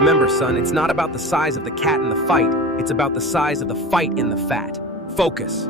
Remember, son, it's not about the size of the cat in the fight. It's about the size of the fight in the fat. Focus.